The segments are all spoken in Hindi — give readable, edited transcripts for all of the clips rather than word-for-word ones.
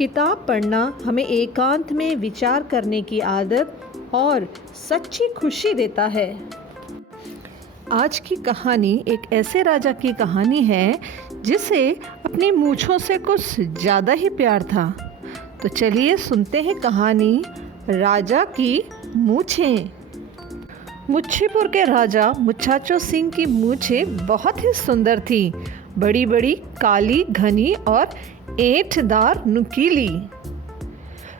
किताब पढ़ना हमें एकांत में विचार करने की आदत और सच्ची खुशी देता है। आज की कहानी एक ऐसे राजा की कहानी है जिसे अपनी मूँछों से कुछ ज़्यादा ही प्यार था। तो चलिए सुनते हैं कहानी राजा की मूँछें। मुच्छीपुर के राजा मुच्छाचो सिंह की मूँछें बहुत ही सुंदर थी, बड़ी बड़ी, काली, घनी और ऐंठदार, नुकीली।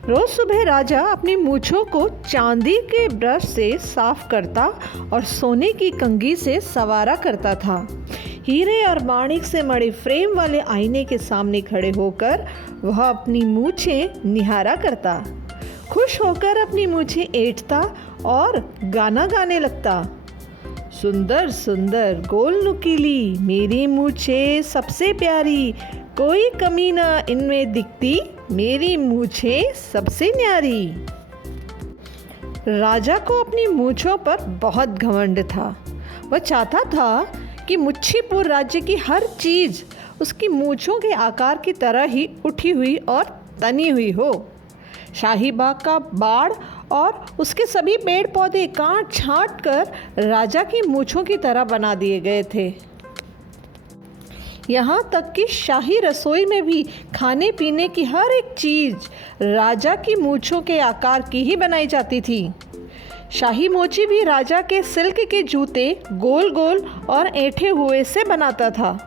रोज सुबह राजा अपनी मूँछों को चांदी के ब्रश से साफ करता और सोने की कंघी से संवारा करता था। हीरे और माणिक से मढ़े फ्रेम वाले आईने के सामने खड़े होकर वह अपनी मूँछें निहारा करता, खुश होकर अपनी मूँछें ऐंठता और गाना गाने लगता। सुंदर सुंदर गोल नुकीली मेरी मूँछें सबसे प्यारी, कोई कमी ना इनमें दिखती, मेरी मूँछें सबसे न्यारी। राजा को अपनी मूँछों पर बहुत घमंड था। वह चाहता था कि मुच्छीपुर राज्य की हर चीज़ उसकी मूँछों के आकार की तरह ही उठी हुई और तनी हुई हो। शाही बाग का बाड़ और उसके सभी पेड़ पौधे काट छांट कर राजा की मूँछों की तरह बना दिए गए थे। यहाँ तक कि शाही रसोई में भी खाने पीने की हर एक चीज़ राजा की मूँछों के आकार की ही बनाई जाती थी। शाही मोची भी राजा के सिल्क के जूते गोल गोल और ऐंठे हुए से बनाता था।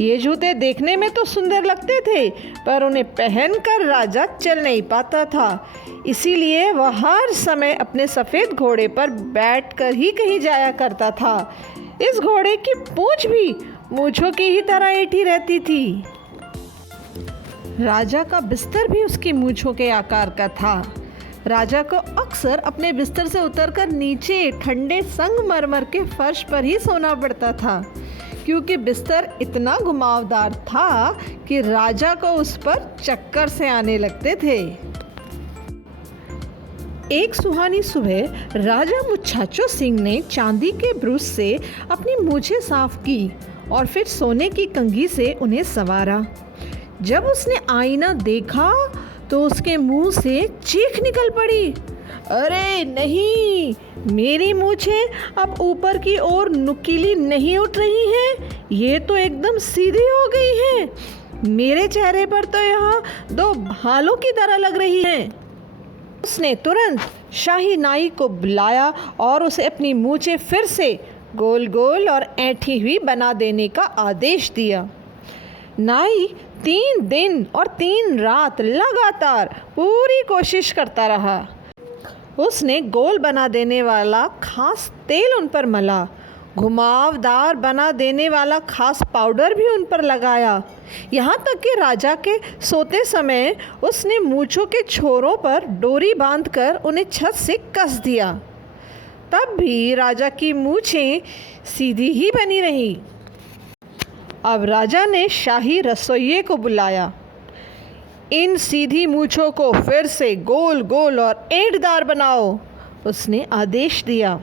ये जूते देखने में तो सुंदर लगते थे, पर उन्हें पहनकर राजा चल नहीं पाता था। इसीलिए वह हर समय अपने सफ़ेद घोड़े पर बैठकर ही कहीं जाया करता था। इस घोड़े की पूंछ भी मूँछों की ही तरह ऐंठी रहती थी। राजा का बिस्तर भी उसकी मूँछों के आकार का था। राजा को अक्सर अपने बिस्तर से उतरकर नीचे ठंडे संगमरमर के फर्श पर ही सोना पड़ता था, क्योंकि बिस्तर इतना घुमावदार था कि राजा को उस पर चक्कर से आने लगते थे। एक सुहानी सुबह राजा मुच्छाचो सिंह ने चांदी के ब्रश से अपनी मूँछें साफ की और फिर सोने की कंघी से उन्हें संवारा। जब उसने आईना देखा तो उसके मुंह से चीख निकल पड़ी, अरे नहीं, मेरी मूँछें अब ऊपर की ओर नुकीली नहीं उठ रही हैं, ये तो एकदम सीधी हो गई हैं। मेरे चेहरे पर तो यहाँ दो भालों की तरह लग रही हैं। उसने तुरंत शाही नाई को बुलाया और उसे अपनी मूँछें फिर से गोल गोल और ऐंठी हुई बना देने का आदेश दिया। नाई 3 दिन और 3 रात लगातार पूरी कोशिश करता रहा। उसने गोल बना देने वाला खास तेल उन पर मला, घुमावदार बना देने वाला खास पाउडर भी उन पर लगाया। यहाँ तक कि राजा के सोते समय उसने मूँछों के छोरों पर डोरी बांधकर उन्हें छत से कस दिया। तब भी राजा की मूँछें सीधी ही बनी रही। अब राजा ने शाही रसोइये को बुलाया। इन सीधी मूँछों को फिर से गोल गोल और ऐंठदार बनाओ, उसने आदेश दिया।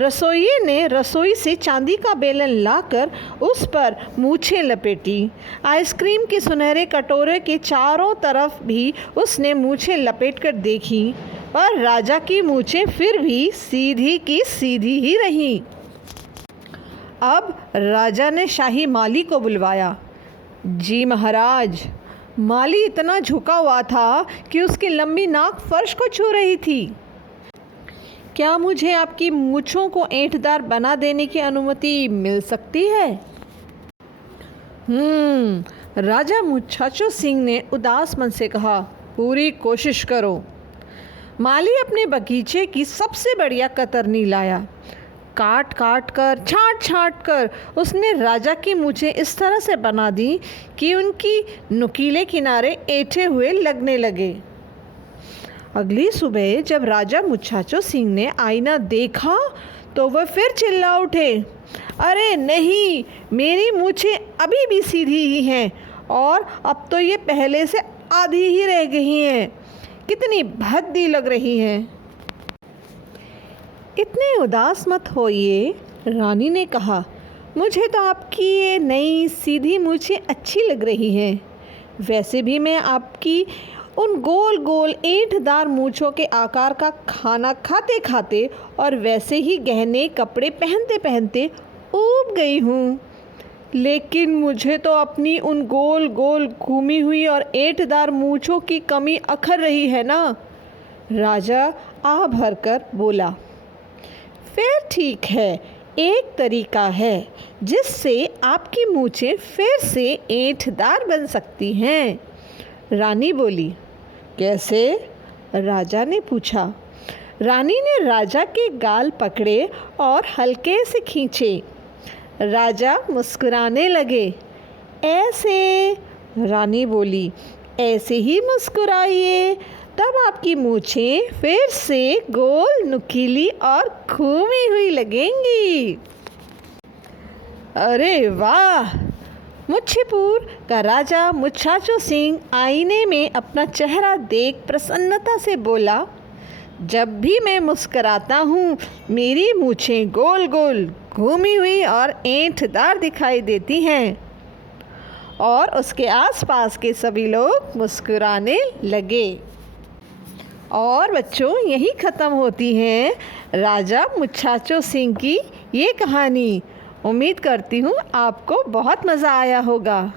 रसोइये ने रसोई से चांदी का बेलन लाकर उस पर मूँछें लपेटी। आइसक्रीम के सुनहरे कटोरे के चारों तरफ भी उसने मूँछें लपेट कर देखी, पर राजा की मूँछें फिर भी सीधी की सीधी ही रहीं। अब राजा ने शाही माली को बुलवाया। जी महाराज। माली इतना झुका हुआ था कि उसकी लंबी नाक फर्श को छू रही थी। क्या मुझे आपकी मूँछों को ऐंठदार बना देने की अनुमति मिल सकती है? राजा मुच्छाचो सिंह ने उदास मन से कहा, पूरी कोशिश करो। माली अपने बगीचे की सबसे बढ़िया कतरनी लाया। काट काट कर, छाँट छाँट कर उसने राजा की मूँछें इस तरह से बना दी कि उनकी नुकीले किनारे ऐंठे हुए लगने लगे। अगली सुबह जब राजा मुच्छाचो सिंह ने आईना देखा तो वह फिर चिल्ला उठे, अरे नहीं, मेरी मूँछें अभी भी सीधी ही हैं और अब तो ये पहले से आधी ही रह गई हैं। कितनी भद्दी लग रही हैं। इतने उदास मत होइए, रानी ने कहा, मुझे तो आपकी ये नई सीधी मूँछें अच्छी लग रही हैं। वैसे भी मैं आपकी उन गोल गोल ईंटदार मूंछों के आकार का खाना खाते खाते और वैसे ही गहने कपड़े पहनते पहनते ऊब गई हूँ। लेकिन मुझे तो अपनी उन गोल गोल घूमी हुई और ईंटदार मूंछों की कमी अखर रही है ना। राजा आ भरकर बोला। फिर ठीक है, एक तरीका है जिससे आपकी मूंछें फिर से ईंटदार बन सकती हैं। रानी बोली। कैसे? राजा ने पूछा। रानी ने राजा के गाल पकड़े और हल्के से खींचे। राजा मुस्कुराने लगे। ऐसे? रानी बोली। ऐसे ही मुस्कुराइए, तब आपकी मूंछें फिर से गोल, नुकीली और घूमी हुई लगेंगी। अरे वाह! मुच्छीपुर का राजा मुच्छाचो सिंह आईने में अपना चेहरा देख प्रसन्नता से बोला। जब भी मैं मुस्कुराता हूँ मेरी मूंछें गोल गोल, घूमी हुई और ऐंठदार दिखाई देती हैं। और उसके आसपास के सभी लोग मुस्कुराने लगे। और बच्चों, यही ख़त्म होती है राजा मुच्छाचो सिंह की ये कहानी। उम्मीद करती हूँ आपको बहुत मज़ा आया होगा।